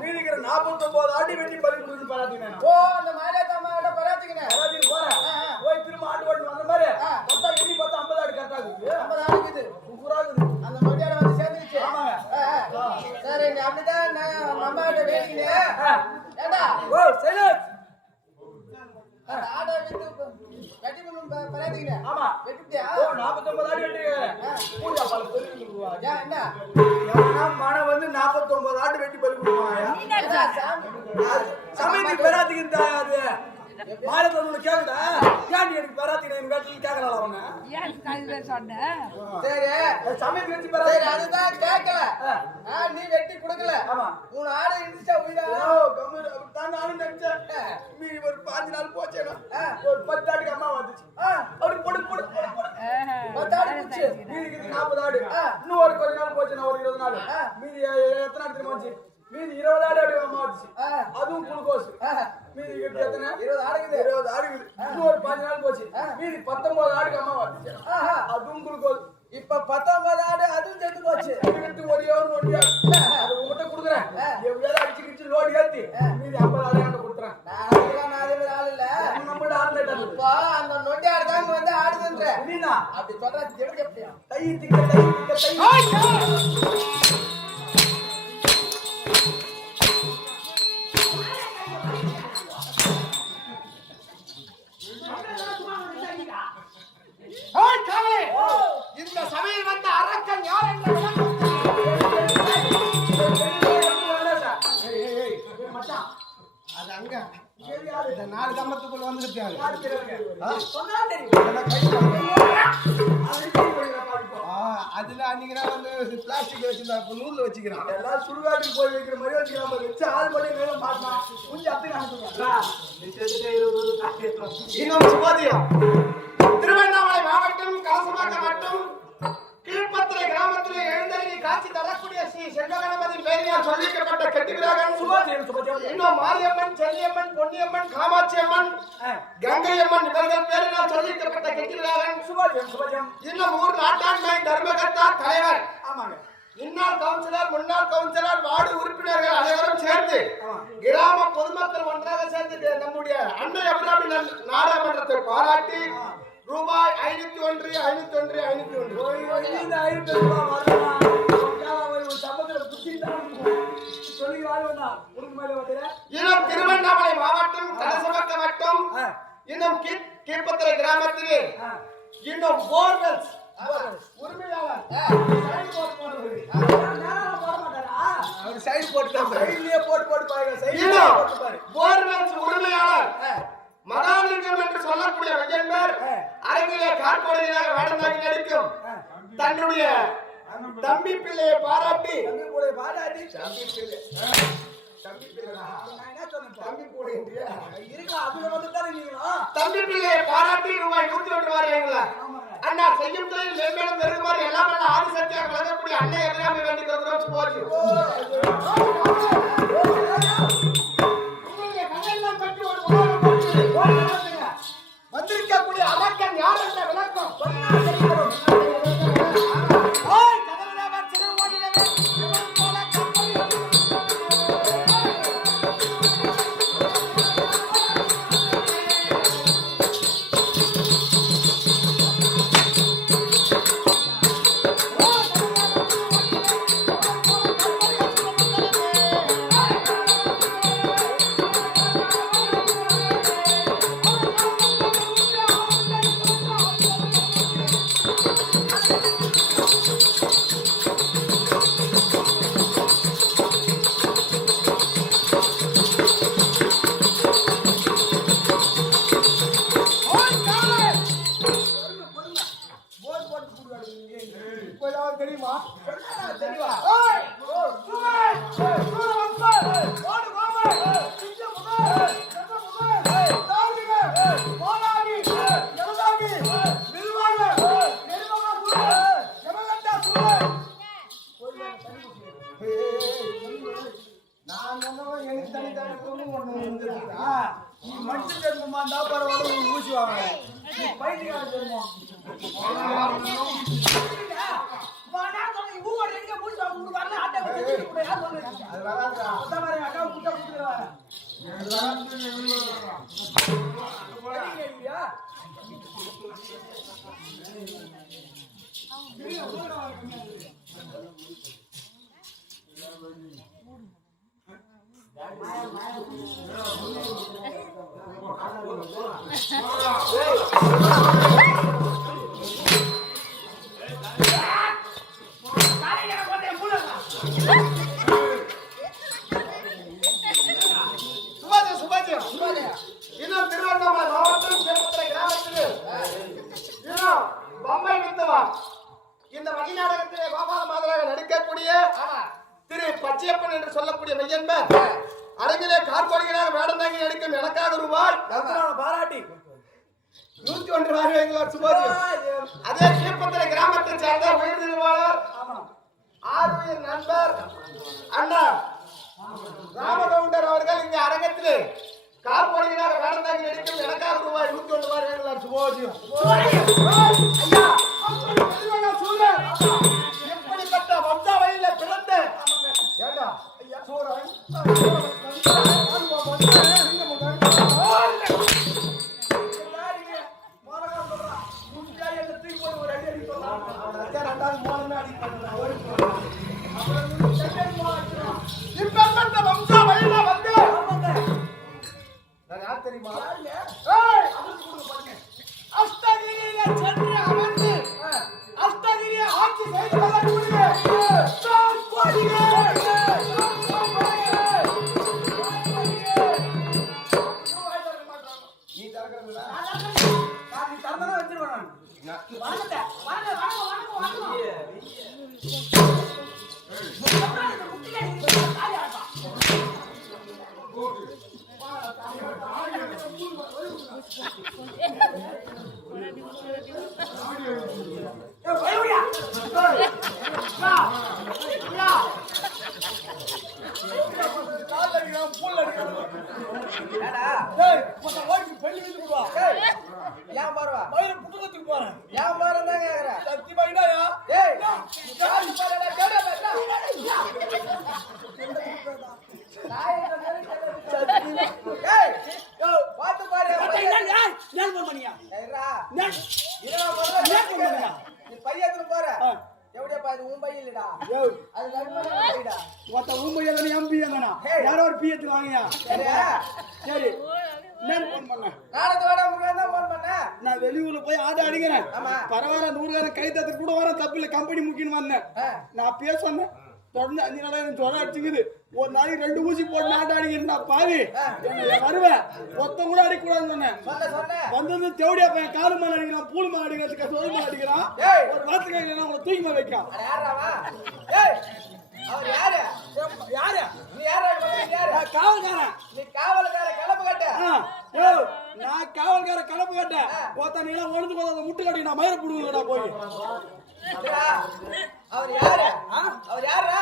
மீதிக்கிற 49 ஆட்டி வெட்டி பறி பாராட்டினே அந்த மாரியாத்தா பராத்திக்கினேன் போய் திரும்ப ஆட்டு ஓட்டு வந்த மாதிரி பார்த்தா எண்ணி பார்த்தா 50 ஆடு கரெக்டா இருக்குது 50 ஆடு இருக்குது சூப்பரா இருக்குது அந்த மொழியாட வந்து சேர்ந்துருச்சு ஆமாங்க சரி நீ அப்படிதான் நம்ம ஆட்ட வேடிக்கினே ஏண்டா ஓ சைலன்ஸ் ஆட வெட்டி பண்ணு பராத்திக்கினே ஆமா வெட்டிட்டியா ஓ 49 ஆடு வெட்டிருக்காங்க பூஜா பால தெரியுமா ஏன் என்ன எவனா மன வந்து 49 ஆடு வெட்டி பறி கொடுப்பாயா சமயத்துக்கு பராத்திக்கிட்டா அது மாரதனோட கேக்குடா ஏன் எனக்கு பராத்தின என் வீட்ல கேக்கறல அவன ஏன் காலையில சொன்ன சரி சமயத்துக்கு வெட்டி பராத்தி சரி அதுதான் கேக்கல நீ வெட்டி கொடுக்கல ஆமா உன் ஆளை இடிச்சா உயிரா ஓ கம்மு தான் நானும் நினைச்சேன் மீ ஒரு 5 நாள் போச்சேனா ஒரு 10 ஆடுக்கு அம்மா வந்துச்சு அப்படி போடு 10 ஆடு போச்சு மீதிக்கு 40 ஆடு இன்னும் ஒரு கொஞ்ச நாள் போச்சுனா ஒரு 20 நாள் மீதி எத்தனை ஆடு திரும்ப வந்துச்சு மீதி 20 ஆடு அடி அம்மா வந்துச்சு அதுவும் குளுக்கோஸ் மீதி எத்தனை 20 ஆடுக்குது 20 ஆடுக்குது இன்னும் ஒரு 5 நாள் போச்சு மீதி 19 ஆடுக்கு அம்மா வந்துச்சு அதுவும் குளுக்கோஸ் இப்ப 19 ஆடு அதுவும் செத்து போச்சு அதுக்கு ஒரே ஒரு நோட்டி அது உங்ககிட்ட குடுக்குறேன் எப்படியாவது அடிச்சு லோடு ஏத்தி மீதி 50 ஆடு என்கிட்ட கொடுத்துறேன் நான் அதே மாதிரி ஆள் இல்ல நம்மளோட ஆள் கேட்டாங்க இப்போ அந்த நொண்டி ஆடு தான் வந்து ஆடுதுன்ற நீனா அப்படி சொல்ற எப்படி எப்படியா தை திக்க இந்த சபையில் வந்த அரக்கன் யார் என்று அது அங்க இந்த 4 கம்பத்துக்குள்ள வந்துட்டாங்க அதுல அன்னைக்கு நான் வந்து பிளாஸ்டிக் வச்சிருந்தேன் நூல்ல வச்சுக்கிறேன் எல்லாம் சுடுகாட்டுக்கு போய் வைக்கிற மாதிரி வச்சுக்கிறான் வச்சு ஆள் படி மேல மாட்டலாம் கொஞ்சம் அப்படி இன்னும் சுபாதியம் திருவண்ணாமலை மாவட்டம் கலசமாக்க மட்டும் கீழ்பத்திரை கிராமத்தில் எழுந்தருளி காட்சி தரக்கூடிய ஸ்ரீ செல்வகணபதி பெரியார் சொல்லிக்கப்பட்ட கெட்டிவிராகன் இன்னும் மாரியம்மன் செல்லியம்மன் பொன்னியம்மன் காமாட்சி அம்மன் கங்கை அம்மன் இவர்கள் பேரினால் சொல்லிக்கப்பட்ட கெட்டிவிராகன் இன்னும் ஊர் நாட்டாண்மை தர்மகர்த்தா தலைவர் ஆமாங்க முன்னாள் கவுன்சிலர் வார்டு உறுப்பினர்கள் அனைவரும் சேர்ந்து கிராம பொதுமக்கள் ஒன்றாக சேர்ந்து நம்முடைய அன்னை அபிராமி நாடாளுமன்றத்தை பாராட்டி ரூபாய் 501 501 501 501 ரூபாய் இன்னும் திருவண்ணாமலை மாவட்டம் கலசமக்க வட்டம் இன்னும் கீழ்பத்திரை கிராமத்திலே இன்னும் போர்வெல்ஸ் உரிமையாளர் உரிமையாளர் மகாலிங்கம் என்று சொல்லக்கூடிய வையன்பர் அரங்கிலே காற்படுகையாக வேடந்தாங்கி நடிக்கும் தன்னுடைய தம்பி பிள்ளையை பாராட்டி தம்பி பிள்ளையை பாராட்டி ரூபாய் 101 வாருங்களா அண்ணா செய்யும் தொழில் மேம்படும் பெருமாறு எல்லாம் ஆதிசக்தியாக வழங்கக்கூடிய அன்னை எதிராக வேண்டி கொடுக்கிறோம் போச்சு வந்திருக்கக்கூடிய அரக்கன் யார் என்ற விளக்கம் தெரியுமா தெரியுமா ஊசி வாங்க இன்னும் திருவண்ணாமலை மாவட்டம் கீழ்பத்திரை கிராமத்தில் இன்னும் பொம்மை வித்தவா இந்த வகை நாடகத்திலே கோபால மாதராக நடிக்கக்கூடிய திரு பச்சையப்பன் என்று சொல்லக்கூடிய மையன்பர் அரங்கிலே கார்கோடிகளாக வேடந்தாங்கி நடிக்கும் எனக்காக ரூபாய் பாராட்டி 101 வாருங்களா சுபாஜி அதே கீழ்பத்திரை கிராமத்தை சேர்ந்த உயர் நிர்வாகர் ஆர்வீர் நண்பர் அண்ணா ராமகவுண்டர் அவர்கள் இங்க அரங்கத்திலே கார்போடிகளாக வேடந்தாங்கி நடிக்கும் எனக்காக ரூபாய் 101 வாருங்களா சுபாஜி எப்படிப்பட்ட வம்சாவளியில பிறந்த ஏண்டா சூரன் தெரியுமா அஷ்டகிரியில சென்று அமர்ந்து அஷ்டகிரியை ஆட்சி செய்து வரக்கூடிய நீ தரக்கிறா நான் தரதான் வச்சிருவேன் ஏன் பாருவா புத்தகத்துக்கு போறேன் ஏன் பாரு தான் கேக்குறேன் சக்தி பாயிடாயா பாத்து பாரு நீ பையத்துல போற எப்படியா பாரு உன் பையன் இல்லடா அது நண்பன் பையடா ஒருத்த ஊமையா தானே எம்பி தானா யாரோ ஒரு பிஎச் வாங்கியா சரி நான் போன் பண்ணேன் நான் வெளியூர்ல போய் ஆட அடிக்கிறேன் பரவாயில்ல அந்த ஊருக்காரன் கை தத்து கூட வர தப்பு இல்லை கம்பெனி முக்கின்னு வந்தேன் நான் பேசணும் தொடர்ந்து 5 நாளா எனக்கு ஜுரம் அடிச்சுக்குது ஒரு நாளைக்கு 2 ஊசி போட்டு ஆட்ட அடிக்கிறேன் நான் பாவி வருவேன் ஒத்தம் கூட அடிக்கூடாதுன்னு சொன்னேன் வந்தது தேவடியா பையன் காலு மேல அடிக்கிறான் பூலு மேல அடிக்கிறான் சோறு மேல அடிக்கிறான் ஒரு வார்த்தை கேட்கலாம் உங்களை தூக்கி மேல வைக்கான் காவல்காரன் நான் காவல்கார கலப்பு கட்டேன் போத்தா நீ எல்லாம் ஒழுந்து போத முட்டு கட்டி நான் மயிர புடுங்கடா போய் அவர் யாரு அவர் யாரா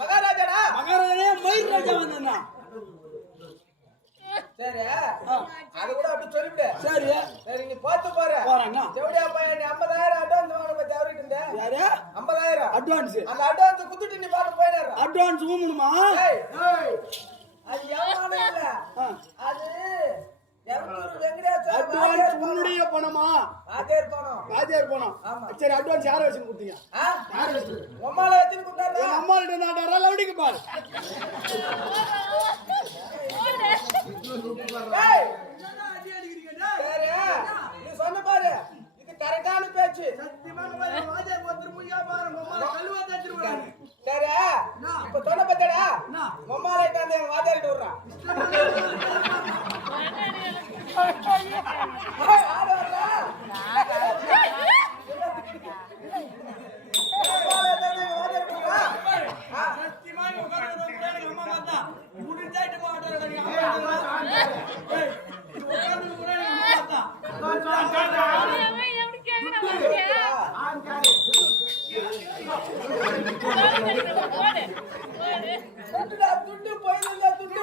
மகாராஜாடா மகாராஜனே மயிர் ராஜா வந்தா சரி அது கூட அப்படி சொல்லிவிடு சரி சரி நீ பார்த்து போறேன்னா தேவடியா பையன் 50000 அட்வான்ஸ் வாங்க பத்தி அவர்கிட்ட இருந்த யாரு 50000 அட்வான்ஸ் அந்த அட்வான்ஸ் குடுத்துட்டு நீ பாத்து போயினாரு அட்வான்ஸ் ஊமுணுமா அது ஏமானே இல்ல அது அட்வான்ஸ் உன்னுடைய பணமா ராஜேர் பணம் சரி அட்வான்ஸ் யார வச்சு கொடுத்தீங்க உம்மால வச்சு கொடுத்தாரு அம்மாள்ட்ட நாட்டாரா லவுடிக்கு பாரு நீ சொன்ன பாரு இது கரெக்டான பேச்சு சரி இப்ப சொன்ன பத்தடா மம்மாலைட்டு வந்து எங்க வாஜாரிட்டு விடுறான் துட்டு போயில துட்டு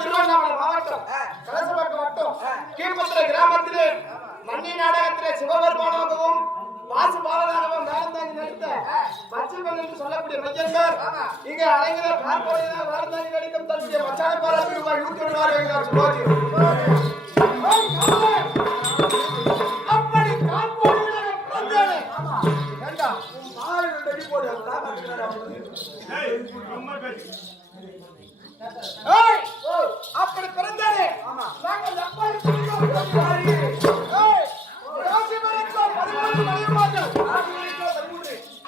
திருவண்ணாமலை மாவட்டம் கலசபாக்கம் வட்டம் கீழ்பத்திர கிராமத்திலே மன்னி நாடகத்திலே சிவபெருமானாகவும் வாசு பாலனாகவும் வேலந்தாங்கி நடித்த பச்சைமன் என்று சொல்லக்கூடிய மையன்கள் இங்கே அலைங்கிற பார்ப்போடையாக வேலந்தாங்கி நடிக்கும் தன்னுடைய மச்சான பாராட்டு ரூபாய் 101 என்கிறார் சுபாஜி. அப்படி காற்போடையாக பிறந்தேனே. ஏண்டா உன் மாறு 2 அடி போடு அப்படி பிறந்தாரே நாங்கள் எப்படி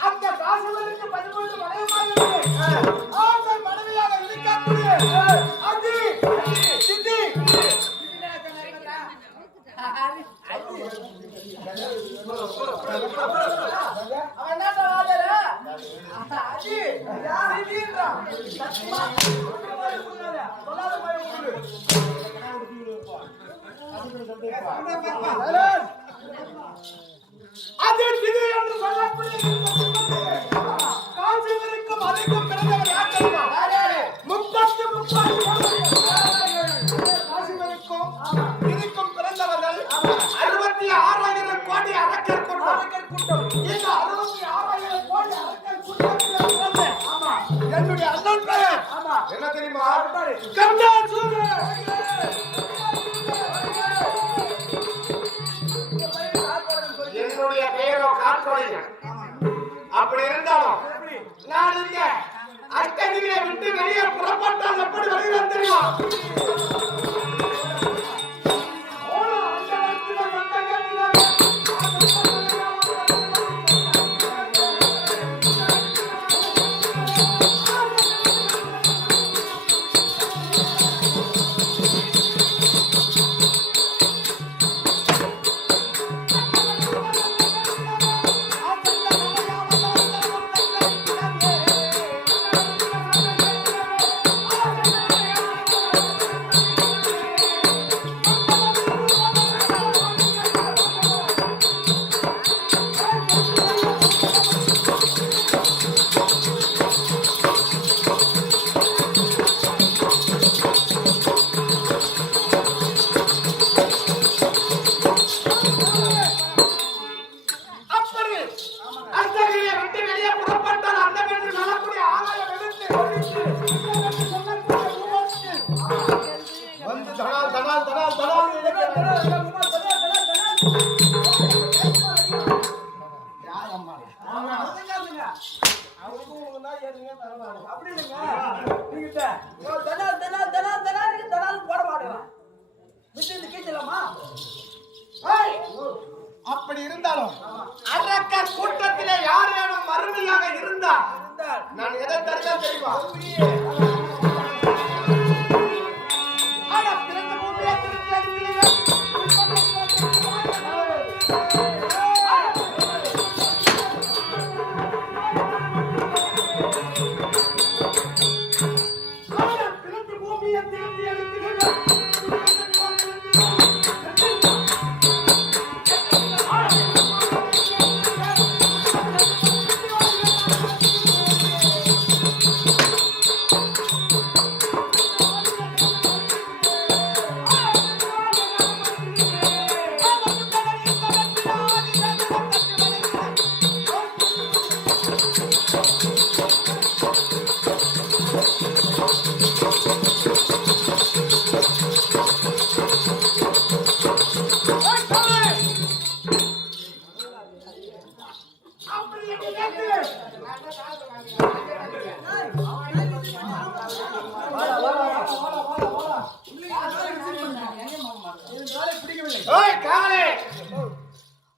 அந்த காசுகளுக்கு 13 மனைவிமார்கள் மனைவியாக இருக்கக்கூடிய அதி சித்தி அவன் என்ன சொல்றாரு அதி சித்தின்றான் அது சிறு என்று சொல்லக்கூடிய காசிவருக்கும் அதுக்கும் பிறந்தவர் யார் தெரியுமா? காசிவருக்கும் இதுக்கும் பிறந்தவர்கள் 66,000 கோடி அரக்கர் கூட்டம். இந்த 66,000 கோடி அரக்கர் கூட்டம் என்னுடைய அண்ணன் பெயர் என்ன தெரியுமா? கண்டாசூரன். என்னுடைய பெயரோ கார்கோடையன். அப்படி இருந்தாலும் நான் இங்க அட்டகிரியை விட்டு வெளியே புறப்பட்டால் எப்படி வருகிறேன் தெரியுமா? வந்து தனால் தனால் தனால் தனால் யார் அம்மா அப்படி இருந்தாலும் அரக்கர் கூட்டத்திலே யாரேனும் மறுமையாக இருந்தால் நான் எதை தருகிறேன் தெரியுமா?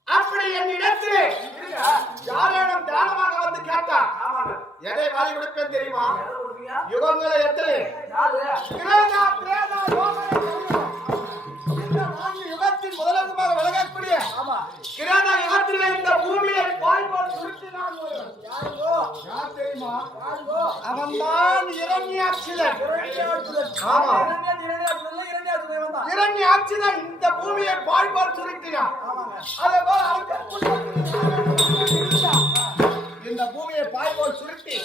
அப்படி என்னிடத்தில் யாரேனும் தானமாக வந்து கேட்டா எதை வாரி கொடுப்பேன் தெரியுமா? யுகங்களை எத்தனை யுகத்தின் முதலமாக விலகக்கூடிய கிராத யுகத்திலே இந்த பூமியை பாய்போல் சுருட்டி நான் யார் தெரியுமா? அவன்தான் இரண்யாட்சிதன். ஆமா, இரண்யாட்சிதன் இந்த பூமியை பாய்போல் சுருட்டினான். அதே போல இந்த பூமியை பாய்போல் சுருட்டி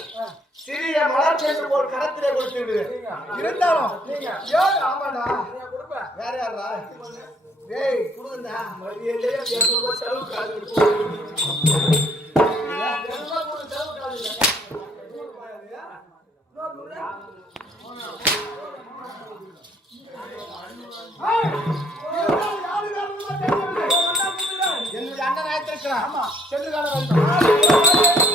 சிறிய மலர் சென்று போல் கரத்திலே கொடுத்து இருந்தாலும் ஆமாடா வேற யாரா டேய் குடுங்கடா மரியாதையா பேசுறப்ப செலவு காது என்னுடைய அண்ணன் ஆயிட்டிருக்கிறான். ஆமா, சென்று காண வேண்டும்.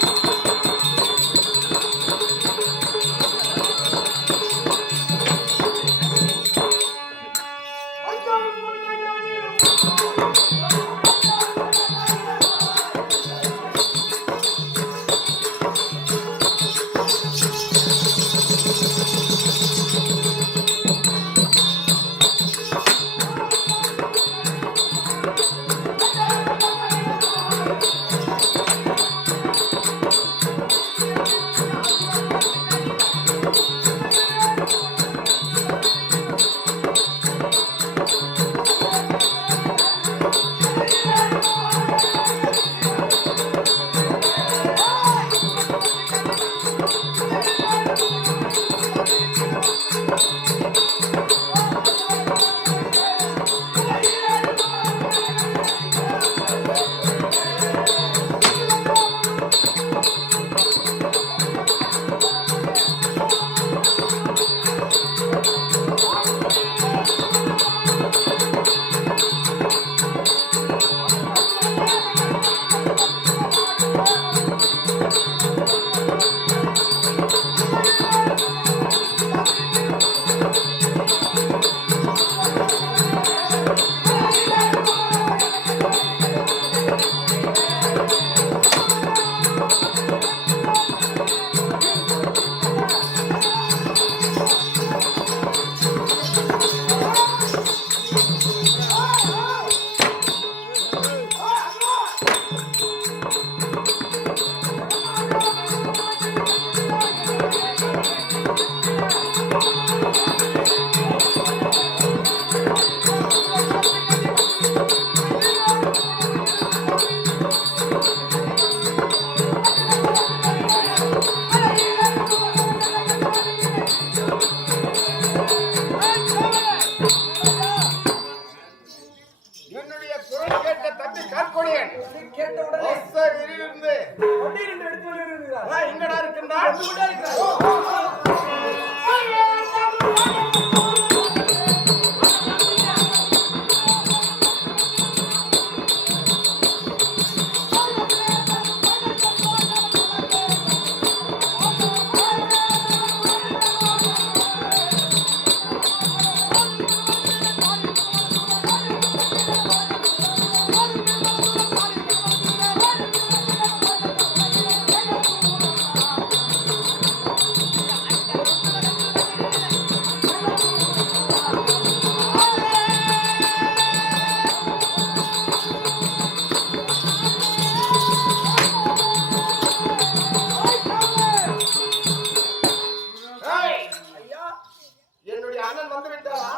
அண்ணன் வந்து விட்டாரா?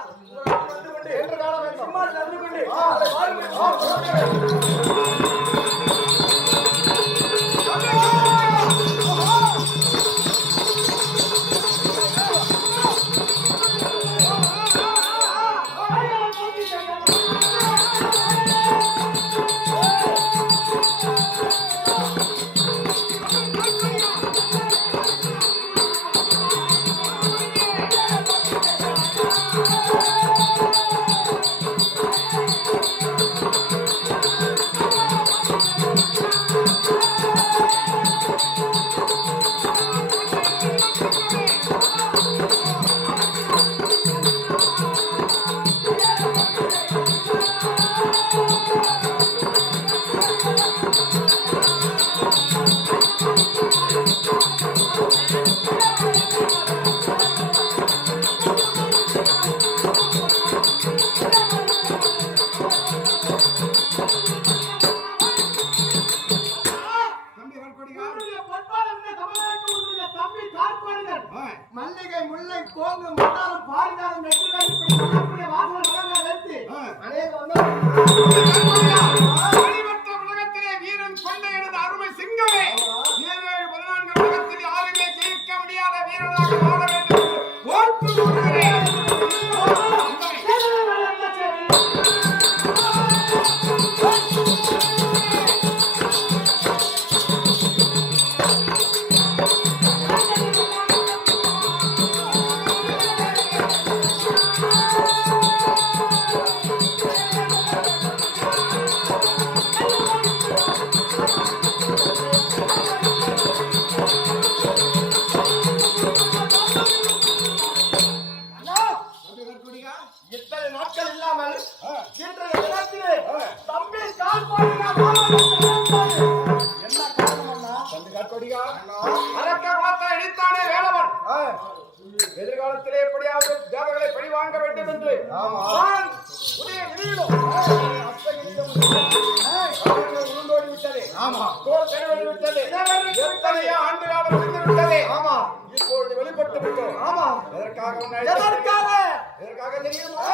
வந்து கொண்டு என்று காண வேண்டும். சும்மா நடந்து கொண்டு வாருங்கள். மல்லிகை முல்லை கோங்கு முட்டாரம் பாரிஜாதம் வெற்றிலை இப்படி சொல்லக்கூடிய வாசல் வளங்களை வைத்து அநேக அழிவற்ற உலகத்திலே வீரன் கொண்ட எனது அருமை சிங்கமே 14 உலகத்தில் யாருமே ஜெயிக்க முடியாத வீரனாக வாழ வேண்டும் என்று வாழ்த்து கூறுகிறேன். இத்தனை நாட்கள் இல்லாமல் இன்றைய தினத்திலே தம்பி என்ன காரணம்னா தம்பி காட்கொடிகா அரக்க வார்த்தை இடித்தானே வேலவன் எதிர்காலத்திலே எப்படியாவது தேவர்களை பழி வாங்க வேண்டும் என்று நான் உதய விதியிலும் உருண்டோடி விட்டது. தோல் தெளிவடி விட்டது. எத்தனையோ ஆண்டு காலம் முடிந்து விட்டது. இப்பொழுது வெளிப்பட்டு விட்டோம். எதற்காக தெரியுமா?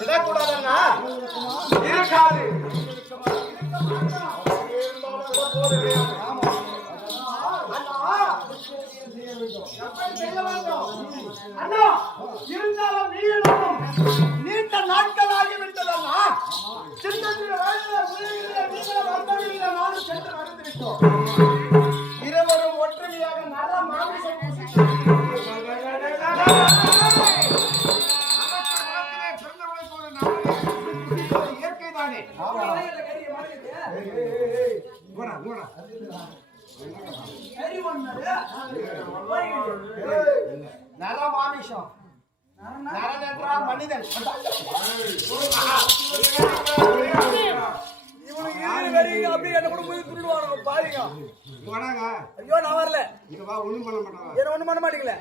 விடக்கூடாதுன்னா இருக்காது. அண்ணா இருந்தாலும் நீண்ட நாட்கள் ஆகிவிட்டதா? சின்ன சின்ன வயதில் நானும் சென்று நடந்துவிட்டோம். இருவரும் ஒற்றுமையாக நல்ல மாமிசம் இயற்கை தானே. நர மாமிசம் நரன் என்றால் மனிதன். அப்படி என்ன கூட போய் துருடுவானுங்க பாருங்க. ஐயோ நான் வரல. ஒண்ணும் பண்ண மாட்டீங்களே.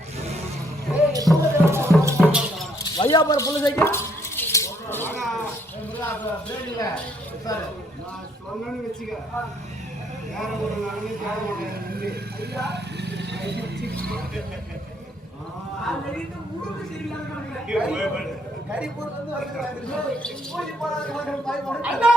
ஐயா பாரு புள்ள சைக்கிள் சொன்னு வச்சுக்க. வேற ஒரு நாளைக்கு கேட்க கறி போட்டு அண்ணா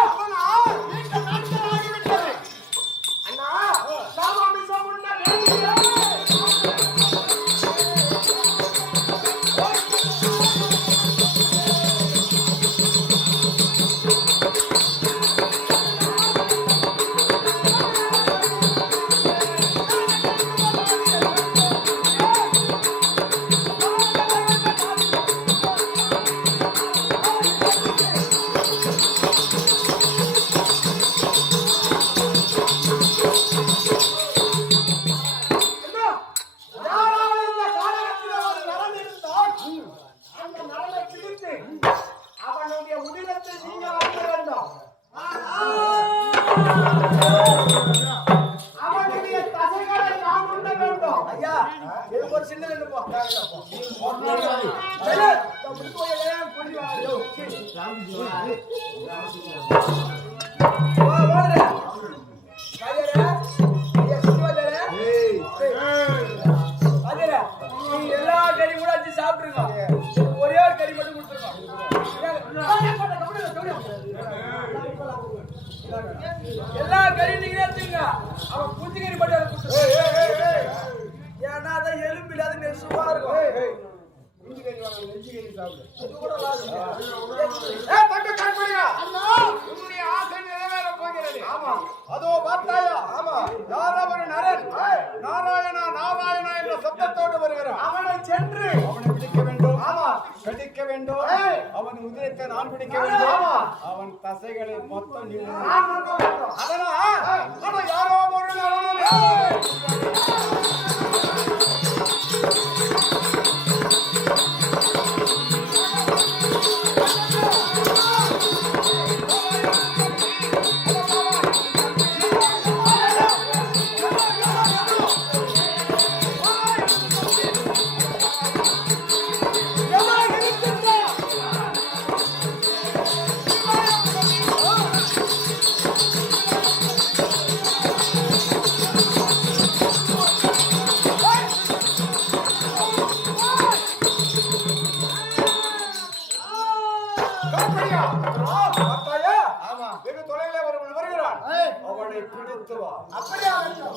அவனுடைய உதிரத்தை நீங்க வாங்க வேண்டும். அவனுடைய தசைகளை நாம் உண்ண வேண்டும். ஐயா எனக்கு ஒரு சின்ன ரெண்டு போ எல்லா கறி கூட வச்சு சாப்பிட்டுருங்க. ஒரே ஒரு கறி மட்டும் கொடுத்துருங்க. எல்லா கறியும் நீங்க எடுத்துங்க. அவன் குஞ்சு கறி மட்டும் கொடுத்துருங்க. ஏன்னா அதான் எலும்பு இல்லாத நெசுவா இருக்கும். குஞ்சு கறி வாங்க, நெஞ்சு கறி சாப்பிடு. அது கூட பட்டு காண்படியா உன்னுடைய ஆசை நிறைவேற போகிறது. ஆமா. அதோ பார்த்தாயா? ஆமா. யாரோ ஒரு நரன் நாராயணா நாராயணா என்ற சப்தத்தோடு வருகிறான். அவனை சென்று அவனை பிடிக்க வேண்டும். ஆமா. கடிக்க வேண்டும். அவன் உதிரத்தை நான் பிடிக்க ஆமா. வேண்டும். அவன் தசைகளை மொத்தம் நீ உண்ண. நான் உண்ண வேண்டும். அதனால் யாரோ ஒரு நரன் காண்படியா? பார்த்தாயா? வெகு தொலைவில் ஒருவன் வருகிறான். அவனை பிடித்து வா. அப்படியே ஐயா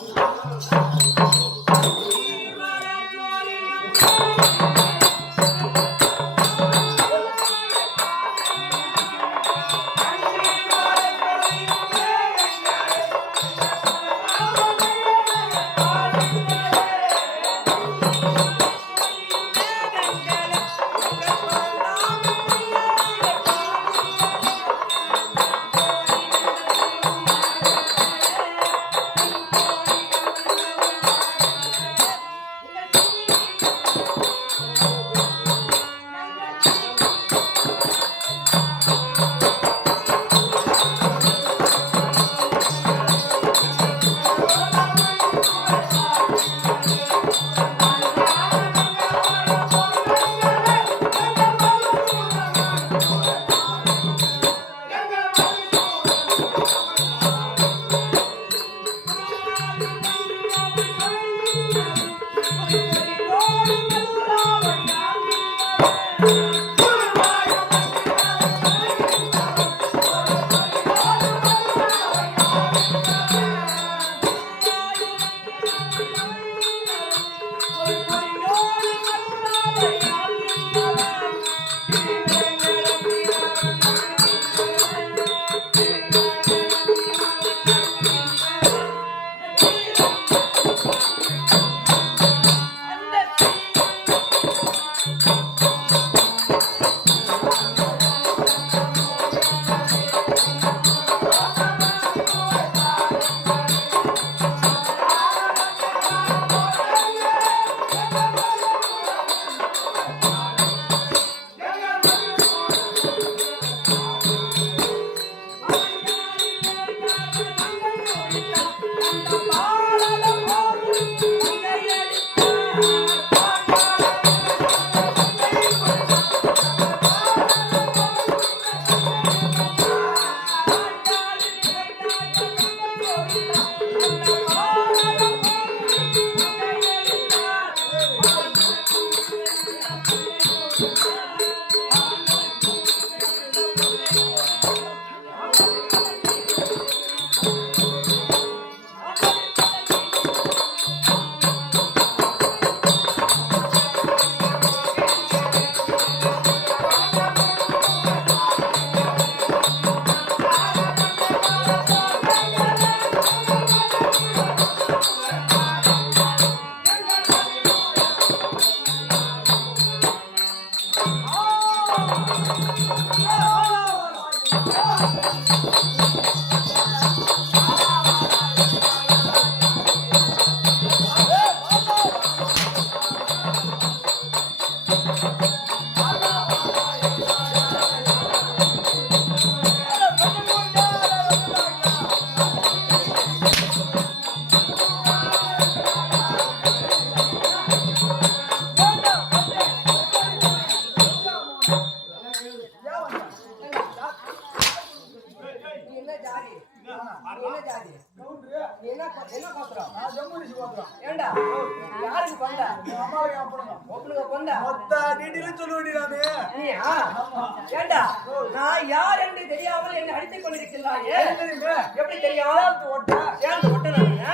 செம்புரிசி போட்டுறான். ஏண்டா யாருக்கு கொண்டா என் அம்மாவுக்கு அப்புறம் ஒப்புனுங்க கொண்டா மொத்த டீட்டெயிலும் சொல்ல வேண்டியதானே. நீயா ஏண்டா நான் யார் என்று தெரியாமல் என்னை அடித்துக் கொண்டிருக்கிறாயே தெரியுமே எப்படி தெரியும் ஓட்ட சேர்ந்து ஒட்டனா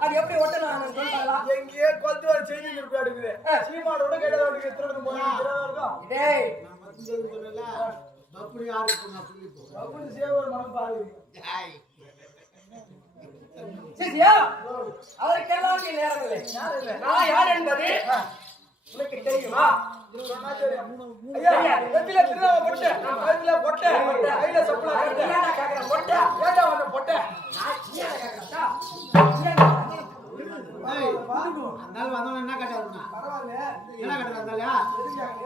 அது எப்படி ஒட்டலாம் சொல்றாங்களா எங்கேயே கொத்து வர செய்தி இருக்கு அடுக்குது சீமானோட கையில இருக்கு எத்தனை இருக்கும் டேய் அப்படி சேவர் மனம் பாருங்க சிசியா அதற்கெல்லாம் நீ நேரம் இல்லை நான் யார் என்பது உனக்கு தெரியுமா சொன்னா தெரியும். ஐயா நெத்தில திருநாம போட்டு கையில பொட்டை கையில சப்பளா கட்டு ஏன்டா கேக்குற மொட்டை ஏண்டா வந்த பொட்டை நான் நீ என்ன கேக்குறா அந்த வந்தவன் என்ன கட்டாருன்னா பரவாயில்ல என்ன கட்டுறாங்க தெரிஞ்சாங்க